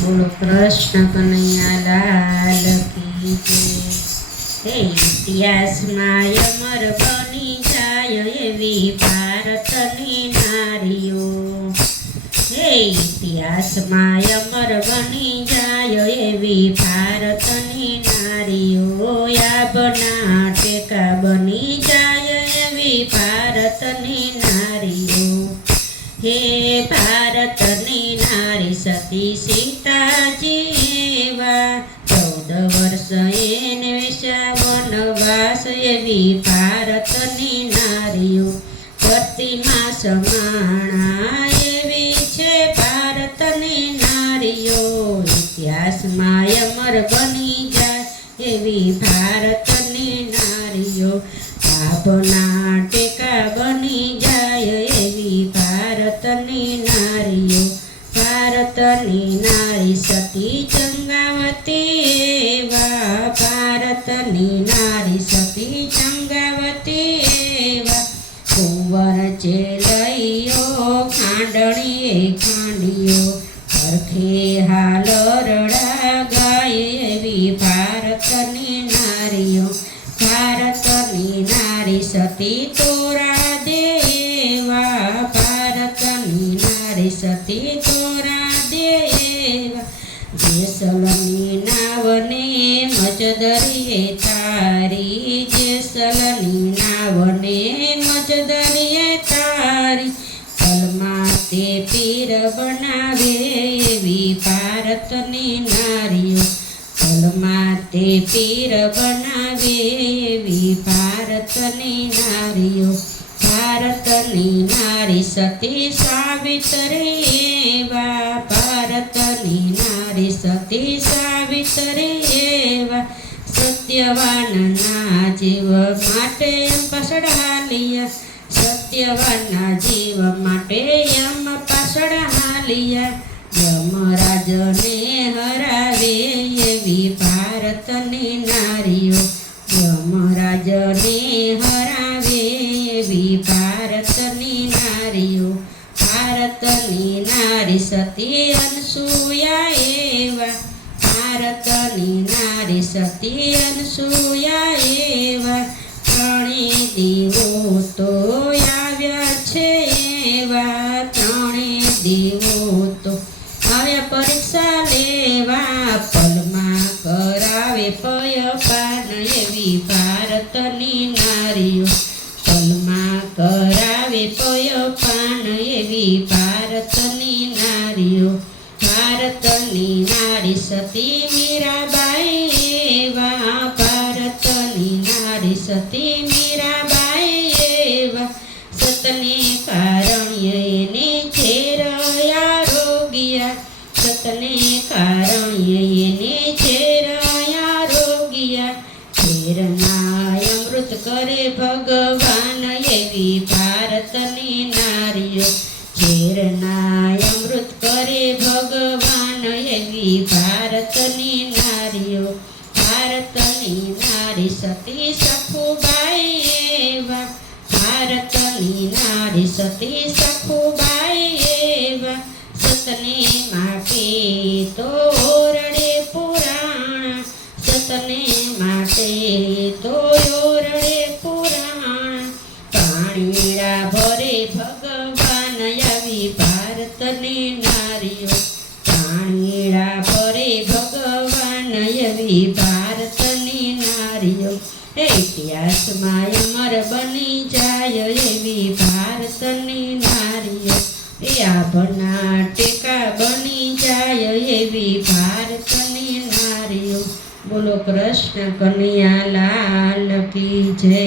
બોલો કૃષ્ણ કનૈયા લાલ કી જય. હે ઇતિહાસમાં અમર બની જાય એવી ભારતની નારીઓ. હે ઇતિહાસમાં અમર બની જાય એવી ભારતની નારીઓ. યાબના ટેકા બની જાય એવી ભારતની નારીઓ. હે ભારતની નારી સતી સીતાજી એવા 14 વર્ષ એને વેશ્યા વનવાસ એવી ભારતની નારીઓ. ધરતીમાં સમાણા એવી છે ભારતની નારીઓ. ઇતિહાસમાં અમર બની જાય એવી ભારતની નારીઓ. ભાવના ટેકા બની જાય એવી ભારતની નારીઓ. ભારતની નારી સતી ચંગાવતી એવા. ભારતની નારી સતી ચંગાવતી એવા. કુંવર ચેલૈયો ખાંડણીએ ખાંડિયો. હરખે હાલ રડા ગાય એવી ભારતની નારીઓ. ભારતની નારી સતી તોરા દેવા. ભારતની નારી સતી તોરા દેવા. જેસલની નાવને મજદરીએ તારી. જેસલની નાવને મજદરીએ તારી. કલમાં તે પીર બનાવે એવી ભારતની નારીઓ. કલમાં તે પીર બનાવે એવી ભારતની નારીઓ. ભારતની નારી સતી સાવિત્રી એવા. ભારતની નારી સતી સાવિત્રી એવા. સત્યવાનના જીવ માટે પાછળ હાલિયા. સત્યવાનના જીવ માટે પાછળ હાલિયા. યમરાજને હરાવે એવી ભારતની નારીઓ. યમરાજને હરાવે એવી ભારતની નારીઓ. ભારતની નારી સતી અનસૂયા એવા. ભારતની નારી સતી અનસૂયા એવા. ત્રણે દેવો તો આવ્યા છે એવા. ત્રણે દેવો તો આવ્યા પરીક્ષા લેવા. પલમાં કરાવે પયપાન એવી ભારતની નારીઓ. પલમાં કરાવે પયપાન એવી ભારતની નારીઓ. ભારતની નારી સતી મીરાબાઈ એવા. ભારતની નારી સતી મીરાબાઈ એવા. સતને કારણ્ય એને ઘેર આરોગ્યા. સતને કારણ્ય એને ઘેર આરોગ્યા. ઘેરના અમૃત કરે ભગવાન એવી ભારતની નારીઓ. ઘેરના અમૃત કરે ભગવાન એવી ભારતની નારીઓ. ભારતની નારી સતી સખુબાઈ એવા. ભારતની નારી સતી સખુબાઈ એવા. સતને માટે તો ઓરડે પુરાણ. સતને માટે તો ઓરડે પુરાણ. પાણીડા ભરે ભગવાન આવી ભારતની નારીઓ. પાણીડા ભરે ભગવાન આવી ભારતની નારીઓ. ઇતિહાસમાં અમર બની જાય એવી ભારતની નારીઓ. આભના ટેકા બની જાય એવી ભારતની નારીઓ. બોલો કૃષ્ણ કનૈયા લાલ કી જય.